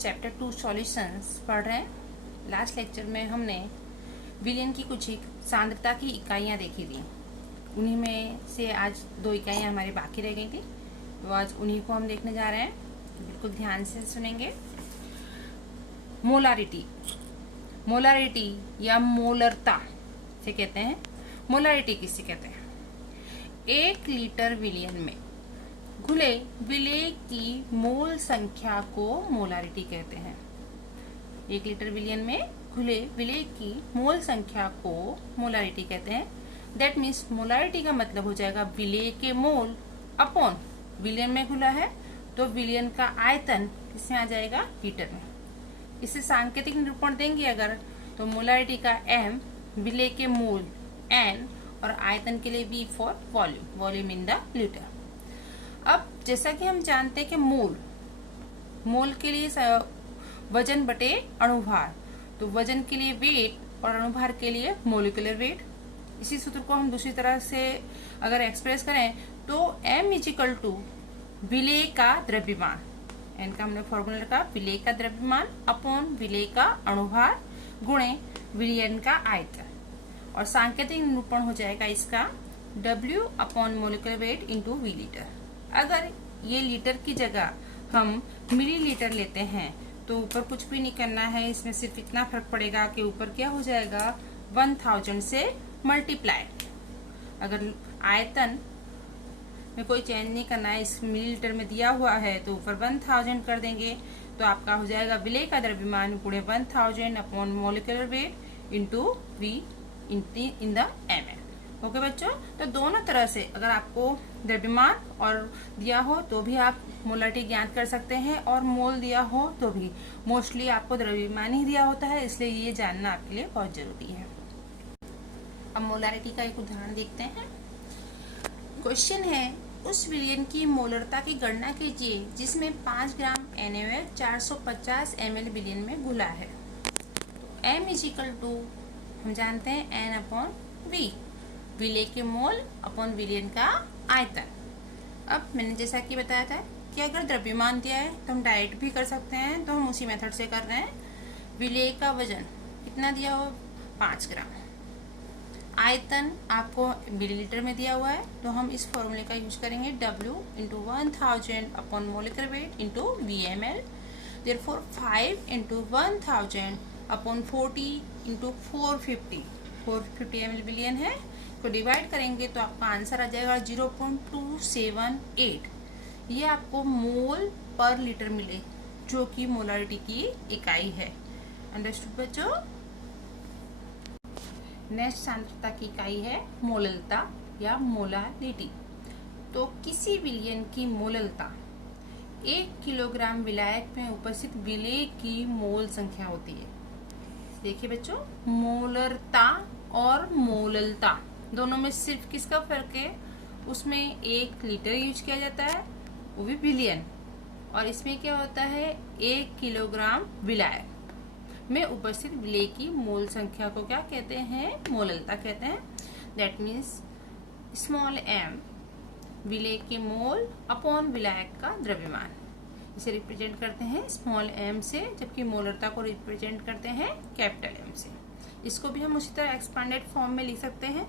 Chapter 2 solutions पढ़ रहे हैं। लास्ट लेक्चर में हमने विलयन की कुछ सांद्रता की इकाइयाँ देखी थी। उन्हीं में से आज 2 इकाइयाँ हमारी बाकी रह गई थी, तो आज उन्हीं को हम देखने जा रहे हैं। तो बिल्कुल ध्यान से सुनेंगे। मोलारिटी, मोलारिटी या मोलरता से कहते हैं। मोलारिटी किससे कहते हैं? 1 लीटर विलयन में घुले विलेय की मोल संख्या को मोलारिटी कहते हैं। 1 लीटर विलयन में घुले विलेय की मोल संख्या को मोलारिटी कहते हैं। दैट मीन्स मोलारिटी का मतलब हो जाएगा विलेय के मोल अपॉन, विलयन में घुला है तो विलयन का आयतन किसमें आ जाएगा? लीटर में। इससे सांकेतिक निरूपण देंगे अगर, तो मोलारिटी का m, विलेय के मोल n और आयतन के लिए v for volume, volume in the litre. अब जैसा कि हम जानते हैं कि मोल के लिए वजन बटे अणुभार, तो वजन के लिए वेट और अणुभार के लिए मोलिकुलर वेट। इसी सूत्र को हम दूसरी तरह से अगर एक्सप्रेस करें तो m इजिकल टू विलेय का द्रव्यमान, n का हमने फॉर्मूला रखा, विलेय का द्रव्यमान अपॉन विलेय का अणुभार गुणे विलयन का आयतन, और सांकेतिक निरूपण हो जाएगा इसका W upon molecular weight into V litre. अगर ये लीटर की जगह हम मिलीलीटर लेते हैं तो ऊपर कुछ भी नहीं करना है, इसमें सिर्फ इतना फर्क पड़ेगा कि ऊपर क्या हो जाएगा 1000 से मल्टीप्लाई। अगर आयतन में कोई चेंज नहीं करना है, इस मिलीलीटर में दिया हुआ है तो ऊपर 1000 कर देंगे, तो आपका हो जाएगा विलेय का द्रव्यमान गुणे 1000 upon molecular weight into V in the ml। Okay बच्चों, तो दोनों तरह से अगर आपको द्रव्यमान और दिया हो तो भी आप मोलारिटी ज्ञात कर सकते हैं, और मोल दिया हो तो भी। मोस्टली आपको द्रव्यमान ही दिया होता है, इसलिए ये जानना आपके लिए बहुत जरूरी है। अब मोलारिटी का एक उदाहरण देखते हैं। क्वेश्चन है, उस विलयन की मोलरता की गणना कीजिए जिसमें 5 ग्राम NaOH 450 ml विलयन में घुला है। तो m इजिकल टू हम जानते हैं n अपॉन v, विलेय के मोल अपॉन विलयन का आयतन। अब मैंने जैसा कि बताया था कि अगर द्रव्यमान दिया है तो हम डायरेक्ट भी कर सकते हैं, तो हम उसी मेथड से कर रहे हैं। विलेय का वजन कितना दिया हो? 5 ग्राम। आयतन आपको मिलीलीटर में दिया हुआ है, तो हम इस फॉर्मूले का यूज करेंगे W into 1000 upon molecular weight into VmL। Therefore 5 into 1000 upon 40 into 450 ml विलयन है, को डिवाइड करेंगे तो आपका आंसर आ जाएगा 0.278। ये आपको मोल पर लीटर मिले, जो कि मोलारिटी की इकाई है। अंडरस्टूड बच्चों? नेक्स्ट सांद्रता की इकाई है मोललता या मोलारिटी। तो किसी विलयन की मोललता 1 किलोग्राम विलायक में उपस्थित विलेय की मोल संख्या होती है। देखिए बच्चों, मोलरता और मोललता दोनों में सिर्फ किसका फर्क है? उसमें 1 लीटर यूज किया जाता है, वो भी विलयन, और इसमें क्या होता है 1 किलोग्राम विलायक में उपस्थित विलेय की मोल संख्या को क्या कहते हैं? मोललता कहते हैं। दैट मीन्स स्मॉल m विलेय के मोल अपॉन विलायक का द्रव्यमान, इसे रिप्रेजेंट करते हैं स्मॉल m से, जबकि मोलरता को रिप्रेजेंट करते हैं कैपिटल M से। इसको भी हम उसी तरह एक्सपांडेड फॉर्म में लिख सकते हैं।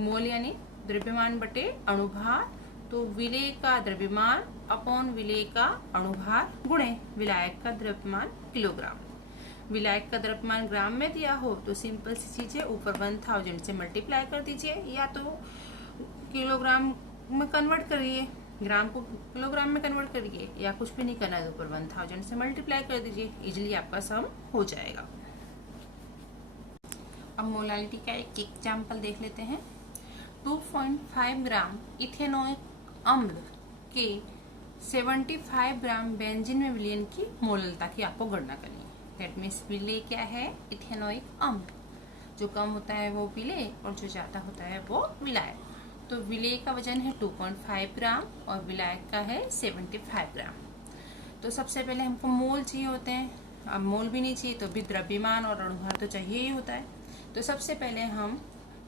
मोल यानी द्रव्यमान बटे अणुभार, तो विलेय का द्रव्यमान अपॉन विलेय का अणुभार गुणे विलायक का द्रव्यमान किलोग्राम। विलायक का द्रव्यमान ग्राम में दिया हो तो सिंपल सी चीज है, ऊपर 1000 से मल्टीप्लाई कर दीजिए, या तो किलोग्राम में कन्वर्ट करिए, ग्राम को किलोग्राम में कन्वर्ट करिए, या कुछ भी नहीं करना है, ऊपर 1000 से मल्टीप्लाई कर दीजिए, इजिली आपका सम हो जाएगा। अब मोलारिटी का एक एग्जाम्पल देख लेते हैं। 2.5 ग्राम इथेनोइक अम्ल के 75 ग्राम बेंजीन में विलयन की मोललता की आपको गणना करनी है। दैट मीन्स विलेय क्या है? इथेनोइक अम्ल। जो कम होता है वो विलेय और जो ज्यादा होता है वो विलायक। तो विलेय का वजन है 2.5 ग्राम और विलायक का है 75 ग्राम। तो सबसे पहले हमको मोल चाहिए होते हैं। अब मोल भी नहीं चाहिए तो भी द्रव्यमान और अणुभार तो चाहिए ही होता है। तो सबसे पहले हम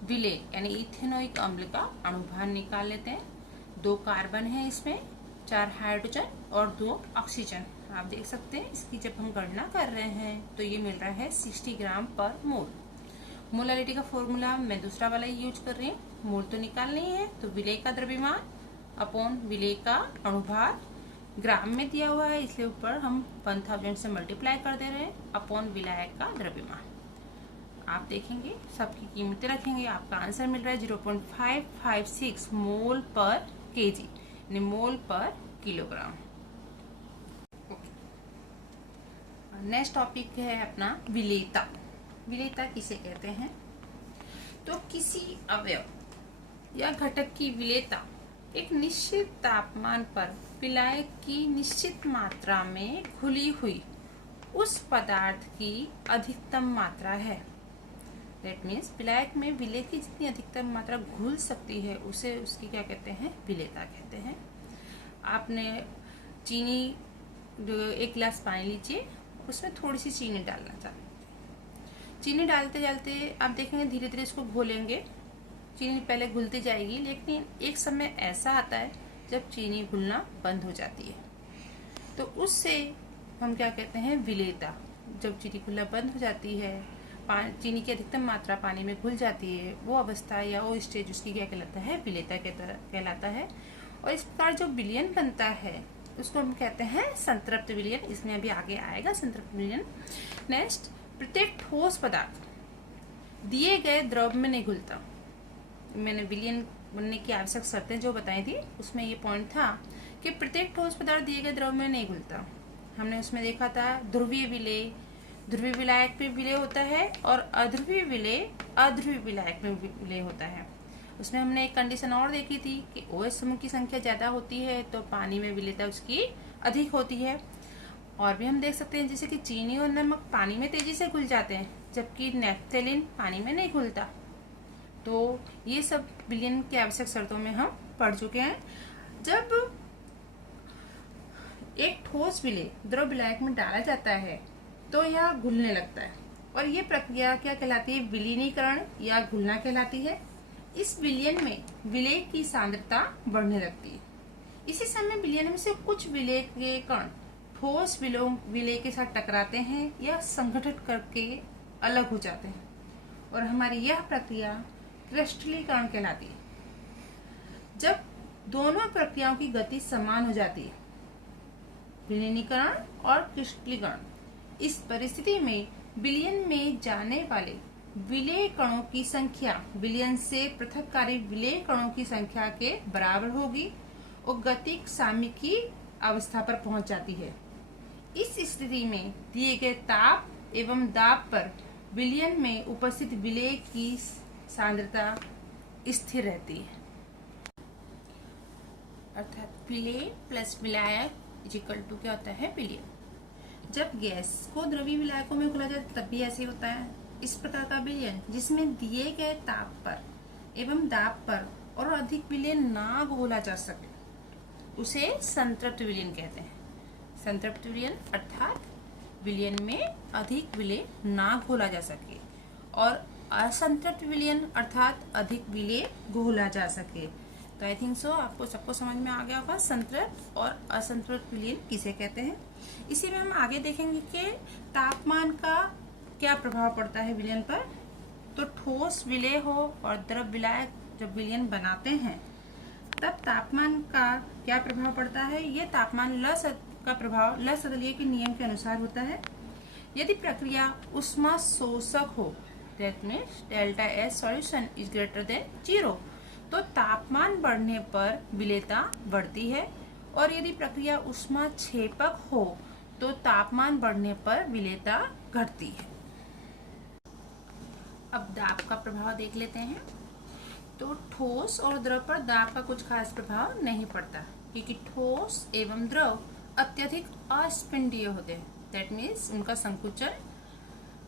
विलेय यानी इथेनोइक अम्ल का अणुभार निकाल लेते हैं। 2 कार्बन है इसमें, 4 हाइड्रोजन और 2 ऑक्सीजन। आप देख सकते हैं इसकी जब हम गणना कर रहे हैं तो ये मिल रहा है 60 ग्राम पर मोल। मोलारिटी का फॉर्मूला मैं दूसरा वाला यूज कर रही हूँ। मोल तो निकालना ही है, तो विलेय का द्रव्यमान अपॉन विलेय का अणुभार ग्राम में दिया हुआ है, इसलिए ऊपर हम 1000 से मल्टीप्लाई कर दे रहे हैं अपॉन विलायक का द्रव्यमान। आप देखेंगे सबकी कीमतें रखेंगे, आपका आंसर मिल रहा है 0.556 मोल पर केजी, यानी मोल पर किलोग्राम। नेक्स्ट टॉपिक है अपना विलेयता। विलेयता किसे कहते हैं? तो किसी अवयव या घटक की विलेयता एक निश्चित तापमान पर विलायक की निश्चित मात्रा में घुली हुई उस पदार्थ की अधिकतम मात्रा है। दैट मीन्स विलायक में विलेय की जितनी अधिकतम मात्रा घुल सकती है उसे उसकी क्या कहते हैं? विलेयता कहते हैं। आपने चीनी, एक गिलास पानी लीजिए, उसमें थोड़ी सी चीनी डालना चाहते हैं। चीनी डालते डालते आप देखेंगे धीरे धीरे इसको घोलेंगे, चीनी पहले घुलती जाएगी, लेकिन एक समय ऐसा आता है जब चीनी घुलना बंद हो जाती है, तो उससे हम क्या कहते हैं? विलेयता। जब चीनी घुलना बंद हो जाती है, चीनी की अधिकतम मात्रा पानी में घुल जाती है, वो अवस्था या वो स्टेज उसकी क्या कहलाता है? विलेयता कहलाता है। और इस प्रकार जो विलयन बनता है उसको हम कहते हैं संतृप्त विलयन। इसमें अभी आगे आएगा संतृप्त विलयन। नेक्स्ट, प्रत्येक ठोस पदार्थ दिए गए द्रव में नहीं घुलता। मैंने विलयन बनने की आवश्यक शर्तें जो बताई थी उसमें ये पॉइंट था कि प्रत्येक ठोस पदार्थ दिए गए द्रव में नहीं घुलता। हमने उसमें देखा था ध्रुवीय विलेय, ध्रुवीय विलायक में विलेय होता है, और अध्रुवीय विलेय अध्रुवीय विलायक में विलेय होता है। उसमें हमने एक कंडीशन और देखी थी कि OH समूह की संख्या ज्यादा होती है तो पानी में विलेयता उसकी अधिक होती है। और भी हम देख सकते हैं जैसे कि चीनी और नमक पानी में तेजी से घुल जाते हैं, जबकि नैप्थेलिन पानी में नहीं घुलता। तो ये सब विलयन की आवश्यक शर्तों में हम पढ़ चुके हैं। जब एक ठोस विलेय द्रव विलायक में डाला जाता है तो यह घुलने लगता है, और ये प्रक्रिया क्या कहलाती है? विलीनीकरण या घुलना कहलाती है। इस विलयन में विलेय की सांद्रता बढ़ने लगती है। इसी समय विलयन में से कुछ विलेय के कण ठोस विलेय के साथ टकराते हैं या संगठित करके अलग हो जाते हैं, और हमारी यह प्रक्रिया क्रिस्टलीकरण कहलाती है। जब दोनों प्रक्रियाओं की गति समान हो जाती है, विलीनीकरण और क्रिस्टलीकरण, इस परिस्थिति में विलयन में जाने वाले विलेय कणों की संख्या विलयन से पृथककारी विलेय कणों की संख्या के बराबर होगी और गतिक साम्यिकी अवस्था पर पहुंच जाती है। इस स्थिति में दिए गए ताप एवं दाब पर विलयन में उपस्थित विलेय की सांद्रता स्थिर रहती है। अर्थात विलेय प्लस विलायक इक्वल टू क्या होता है? विलयन। जब गैस को द्रवीय विलायकों में घुला जाए तब भी ऐसे होता है। इस प्रकार का विलयन जिसमें दिए गए ताप पर एवं दाब पर और अधिक विलयन ना घोला जा सके उसे संतृप्त विलयन कहते हैं। संतृप्त विलयन अर्थात विलयन में अधिक विलेय ना घोला जा सके, और असंतृप्त विलयन अर्थात अधिक विलेय घोला जा सके। तो आई थिंक सो आपको सबको समझ में आ गया होगा संतृप्त और असंतृप्त विलयन किसे कहते हैं। इसी में हम आगे देखेंगे कि तापमान का क्या प्रभाव पड़ता है विलयन पर। तो ठोस विलेय हो और द्रव विलायक जब विलयन बनाते हैं तब तापमान का क्या प्रभाव पड़ता है? ये तापमान ल का प्रभाव लसदलीय के नियम के अनुसार होता है। यदि प्रक्रिया उष्मा शोषक हो, that means delta S solution is greater than 0, तो तापमान बढ़ने पर विलेयता बढ़ती है, और यदि प्रक्रिया उष्मा क्षेपक हो तो तापमान बढ़ने पर विलेयता घटती है। अब दाब का प्रभाव देख लेते हैं। तो ठोस और द्रव पर दाब का कुछ खास प्रभाव नहीं पड़ता, क्योंकि ठोस एवं द्रव अत्यधिक अस्पंदीय होते हैं। दैट मीन्स उनका संकुचन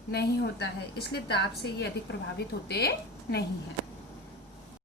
नहीं होता है, इसलिए दाब से ये अधिक प्रभावित होते नहीं है।